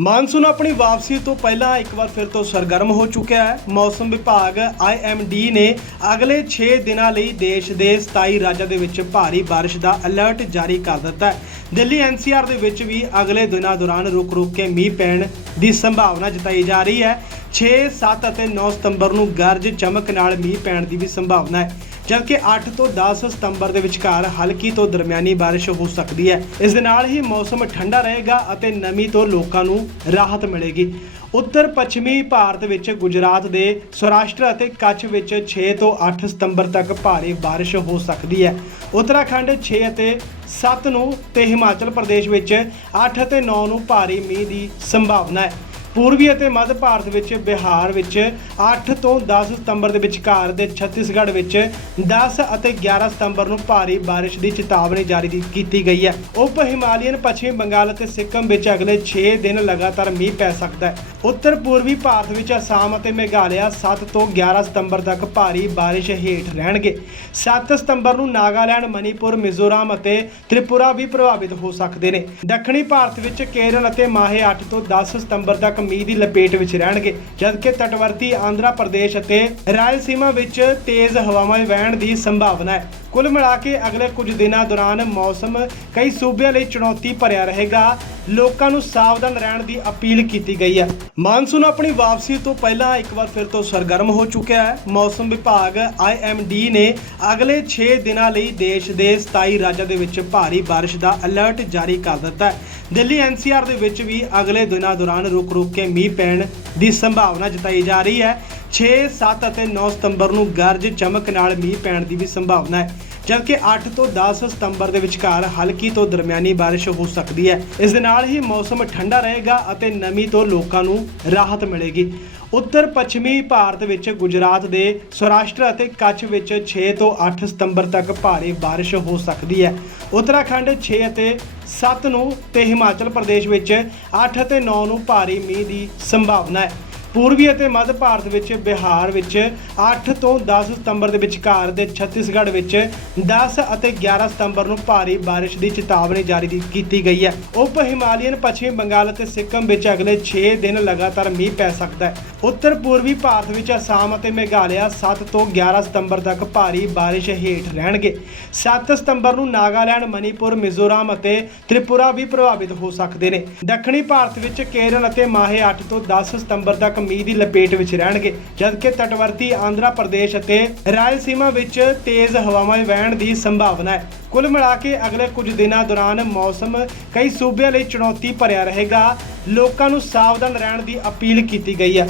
Monsoon ਆਪਣੀ ਵਾਪਸੀ ਤੋਂ ਪਹਿਲਾਂ ਇੱਕ ਵਾਰ ਫਿਰ ਤੋਂ ਸਰਗਰਮ ਹੋ ਚੁੱਕਿਆ ਹੈ। ਮੌਸਮ ਵਿਭਾਗ IMD ਨੇ ਅਗਲੇ 6 ਦਿਨਾਂ ਲਈ ਦੇਸ਼ ਦੇ 27 ਰਾਜਾਂ ਦੇ ਵਿੱਚ ਭਾਰੀ ਬਾਰਿਸ਼ ਦਾ ਅਲਰਟ ਜਾਰੀ ਕਰ ਦਿੱਤਾ ਹੈ। ਦਿੱਲੀ NCR ਦੇ ਵਿੱਚ ਵੀ ਅਗਲੇ ਦਿਨਾਂ ਦੌਰਾਨ ਰੁਕ-ਰੁਕ ਕੇ ਮੀਂਹ ਪੈਣ ਦੀ ਸੰਭਾਵਨਾ ਜਤਾਈ ਜਾ ਰਹੀ ਹੈ। 6, 7 ਅਤੇ 9 ਸਤੰਬਰ ਨੂੰ ਗਰਜ ਚਮਕ ਨਾਲ ਮੀਂਹ ਪੈਣ ਦੀ ਵੀ ਸੰਭਾਵਨਾ ਹੈ। ਜਦਕਿ 8 ਤੋਂ 10 ਸਤੰਬਰ ਦੇ ਵਿਚਕਾਰ ਹਲਕੀ ਤੋਂ ਦਰਮਿਆਨੀ ਬਾਰਿਸ਼ ਹੋ ਸਕਦੀ ਹੈ। ਇਸ ਦੇ ਨਾਲ ਹੀ ਮੌਸਮ ਠੰਡਾ ਰਹੇਗਾ ਅਤੇ ਨਮੀ ਤੋਂ ਲੋਕਾਂ ਨੂੰ ਰਾਹਤ ਮਿਲੇਗੀ। ਉੱਤਰ ਪੱਛਮੀ ਭਾਰਤ ਵਿੱਚ ਗੁਜਰਾਤ ਦੇ ਸੌਰਾਸ਼ਟਰ ਅਤੇ ਕੱਛ ਵਿੱਚ 6 ਤੋਂ 8 ਸਤੰਬਰ ਤੱਕ ਭਾਰੀ ਬਾਰਿਸ਼ ਹੋ ਸਕਦੀ ਹੈ। ਉੱਤਰਾਖੰਡ 6 ਅਤੇ 7 ਨੂੰ ਤੇ ਹਿਮਾਚਲ ਪ੍ਰਦੇਸ਼ ਵਿੱਚ 8 ਅਤੇ 9 ਨੂੰ ਭਾਰੀ ਮੀਂਹ ਦੀ ਸੰਭਾਵਨਾ ਹੈ। ਪੂਰਬੀ ਅਤੇ ਮੱਧ ਭਾਰਤ ਵਿੱਚ ਬਿਹਾਰ ਵਿੱਚ 8 ਤੋਂ 10 ਸਤੰਬਰ ਦੇ ਵਿਚਕਾਰ ਦੇ ਛੱਤੀਸਗੜ੍ਹ ਵਿੱਚ 10 ਅਤੇ 11 ਸਤੰਬਰ ਨੂੰ ਭਾਰੀ ਬਾਰਿਸ਼ ਦੀ ਚੇਤਾਵਨੀ ਜਾਰੀ ਕੀਤੀ ਗਈ ਹੈ। ਉਪ ਹਿਮਾਲੀਅਨ, ਪੱਛਮੀ ਬੰਗਾਲ ਅਤੇ ਸਿੱਕਮ ਵਿੱਚ ਅਗਲੇ 6 ਦਿਨ ਲਗਾਤਾਰ ਮੀਂਹ ਪੈ ਸਕਦਾ ਹੈ। ਉੱਤਰ ਪੂਰਬੀ ਭਾਰਤ ਵਿੱਚ ਅਸਾਮ ਅਤੇ ਮੇਘਾਲਿਆ 7 ਤੋਂ 11 ਸਤੰਬਰ ਤੱਕ ਭਾਰੀ ਬਾਰਿਸ਼ ਹੇਠ ਰਹਿਣਗੇ। 7 ਸਤੰਬਰ ਨੂੰ ਨਾਗਾਲੈਂਡ, ਮਨੀਪੁਰ, ਮਿਜ਼ੋਰਮ ਅਤੇ ਤ੍ਰਿਪੁਰਾ ਵੀ ਪ੍ਰਭਾਵਿਤ ਹੋ ਸਕਦੇ ਨੇ। ਦੱਖਣੀ ਭਾਰਤ ਵਿੱਚ ਕੇਰਲ ਅਤੇ ਮਾਹੇ 8 ਤੋਂ 10 ਸਤੰਬਰ ਤੱਕ ਮੀਂਹ ਦੀ ਲਪੇਟ ਵਿੱਚ ਰਹਿਣਗੇ, ਜਦਕਿ ਤਟਵਰਤੀ ਆਂਧਰਾ ਪ੍ਰਦੇਸ਼ ਅਤੇ ਰਾਇਲਸੀਮਾ ਵਿੱਚ ਤੇਜ਼ ਹਵਾਵਾਂ ਵਹਿਣ ਦੀ ਸੰਭਾਵਨਾ ਹੈ। ਕੁੱਲ ਮਿਲਾ ਕੇ ਅਗਲੇ ਕੁਝ ਦਿਨਾਂ ਦੌਰਾਨ ਮੌਸਮ ਕਈ ਸੂਬਿਆਂ ਲਈ ਚੁਣੌਤੀ ਭਰਿਆ ਰਹੇਗਾ। ਲੋਕਾਂ ਨੂੰ ਸਾਵਧਾਨ ਰਹਿਣ ਦੀ ਅਪੀਲ ਕੀਤੀ ਗਈ ਹੈ। ਮਾਨਸੂਨ ਆਪਣੀ ਵਾਪਸੀ ਤੋਂ ਪਹਿਲਾਂ ਇੱਕ ਵਾਰ ਫਿਰ ਤੋਂ ਸਰਗਰਮ ਹੋ ਚੁੱਕਿਆ ਹੈ। ਮੌਸਮ ਵਿਭਾਗ IMD ਨੇ ਅਗਲੇ 6 ਦਿਨਾਂ ਲਈ ਦੇਸ਼ ਦੇ 27 ਰਾਜਾਂ ਦੇ ਵਿੱਚ ਭਾਰੀ ਬਾਰਿਸ਼ ਦਾ ਅਲਰਟ ਜਾਰੀ ਕਰ ਦਿੱਤਾ ਹੈ। ਦਿੱਲੀ NCR ਦੇ ਵਿੱਚ ਵੀ ਅਗਲੇ ਦਿਨਾਂ ਦੌਰਾਨ ਰੁਕ-ਰੁਕ ਕੇ ਮੀਂਹ ਪੈਣ ਦੀ ਸੰਭਾਵਨਾ ਜਤਾਈ ਜਾ ਰਹੀ ਹੈ। 6, 7 ਅਤੇ 9 ਸਤੰਬਰ ਨੂੰ ਗਰਜ ਚਮਕ ਨਾਲ ਮੀਂਹ ਪੈਣ ਦੀ ਵੀ ਸੰਭਾਵਨਾ ਹੈ। ਜਦਕਿ 8 ਤੋਂ 10 ਸਤੰਬਰ ਦੇ ਵਿਚਕਾਰ ਹਲਕੀ ਤੋਂ ਦਰਮਿਆਨੀ ਬਾਰਿਸ਼ ਹੋ ਸਕਦੀ ਹੈ। ਇਸ ਦੇ ਨਾਲ ਹੀ ਮੌਸਮ ਠੰਡਾ ਰਹੇਗਾ ਅਤੇ ਨਮੀ ਤੋਂ ਲੋਕਾਂ ਨੂੰ ਰਾਹਤ ਮਿਲੇਗੀ। ਉੱਤਰ ਪੱਛਮੀ ਭਾਰਤ ਵਿੱਚ ਗੁਜਰਾਤ ਦੇ ਸੌਰਾਸ਼ਟਰ ਅਤੇ ਕੱਛ ਵਿੱਚ 6 ਤੋਂ 8 ਸਤੰਬਰ ਤੱਕ ਭਾਰੀ ਬਾਰਿਸ਼ ਹੋ ਸਕਦੀ ਹੈ। ਉੱਤਰਾਖੰਡ 6 ਅਤੇ 7 ਨੂੰ ਤੇ ਹਿਮਾਚਲ ਪ੍ਰਦੇਸ਼ ਵਿੱਚ 8 ਅਤੇ 9 ਨੂੰ ਭਾਰੀ ਮੀਂਹ ਦੀ ਸੰਭਾਵਨਾ ਹੈ। ਪੂਰਬੀ ਅਤੇ ਮੱਧ ਭਾਰਤ ਵਿੱਚ ਬਿਹਾਰ ਵਿੱਚ 8 ਤੋਂ 10 ਸਤੰਬਰ ਦੇ ਵਿਚਕਾਰ ਦੇ ਛੱਤੀਸਗੜ੍ਹ ਵਿੱਚ 10 ਅਤੇ 11 ਸਤੰਬਰ ਨੂੰ ਭਾਰੀ ਬਾਰਿਸ਼ ਦੀ ਚੇਤਾਵਨੀ ਜਾਰੀ ਕੀਤੀ ਗਈ ਹੈ। ਉਪ ਹਿਮਾਲੀਅਨ, ਪੱਛਮੀ ਬੰਗਾਲ ਅਤੇ ਸਿੱਕਮ ਵਿੱਚ ਅਗਲੇ 6 ਦਿਨ ਲਗਾਤਾਰ ਮੀਂਹ ਪੈ ਸਕਦਾ ਹੈ। ਉੱਤਰ ਪੂਰਬੀ ਭਾਰਤ ਵਿੱਚ ਅਸਾਮ ਅਤੇ ਮੇਘਾਲਿਆ 7 ਤੋਂ 11 ਸਤੰਬਰ ਤੱਕ ਭਾਰੀ ਬਾਰਿਸ਼ ਹੇਠ ਰਹਿਣਗੇ। 7 ਸਤੰਬਰ ਨੂੰ ਨਾਗਾਲੈਂਡ, ਮਨੀਪੁਰ, ਮਿਜ਼ੋਰਮ ਅਤੇ ਤ੍ਰਿਪੁਰਾ ਵੀ ਪ੍ਰਭਾਵਿਤ ਹੋ ਸਕਦੇ ਨੇ। ਦੱਖਣੀ ਭਾਰਤ ਵਿੱਚ ਕੇਰਲ ਅਤੇ ਮਾਹੇ 8 ਤੋਂ 10 ਸਤੰਬਰ ਤੱਕ ਮੀਂਹ ਦੀ ਲਪੇਟ ਵਿੱਚ ਰਹਿਣਗੇ, ਜਦਕਿ ਤਟਵਰਤੀ ਆਂਧਰਾ ਪ੍ਰਦੇਸ਼ ਅਤੇ ਰਾਇਲਸੀਮਾ ਵਿੱਚ ਤੇਜ਼ ਹਵਾਵਾਂ ਵਹਿਣ ਦੀ ਸੰਭਾਵਨਾ ਹੈ। ਕੁੱਲ ਮਿਲਾ ਕੇ ਅਗਲੇ ਕੁਝ ਦਿਨਾਂ ਦੌਰਾਨ ਮੌਸਮ ਕਈ ਸੂਬਿਆਂ ਲਈ ਚੁਣੌਤੀ ਭਰਿਆ ਰਹੇਗਾ। ਲੋਕਾਂ ਨੂੰ ਸਾਵਧਾਨ ਰਹਿਣ ਦੀ ਅਪੀਲ ਕੀਤੀ ਗਈ ਹੈ।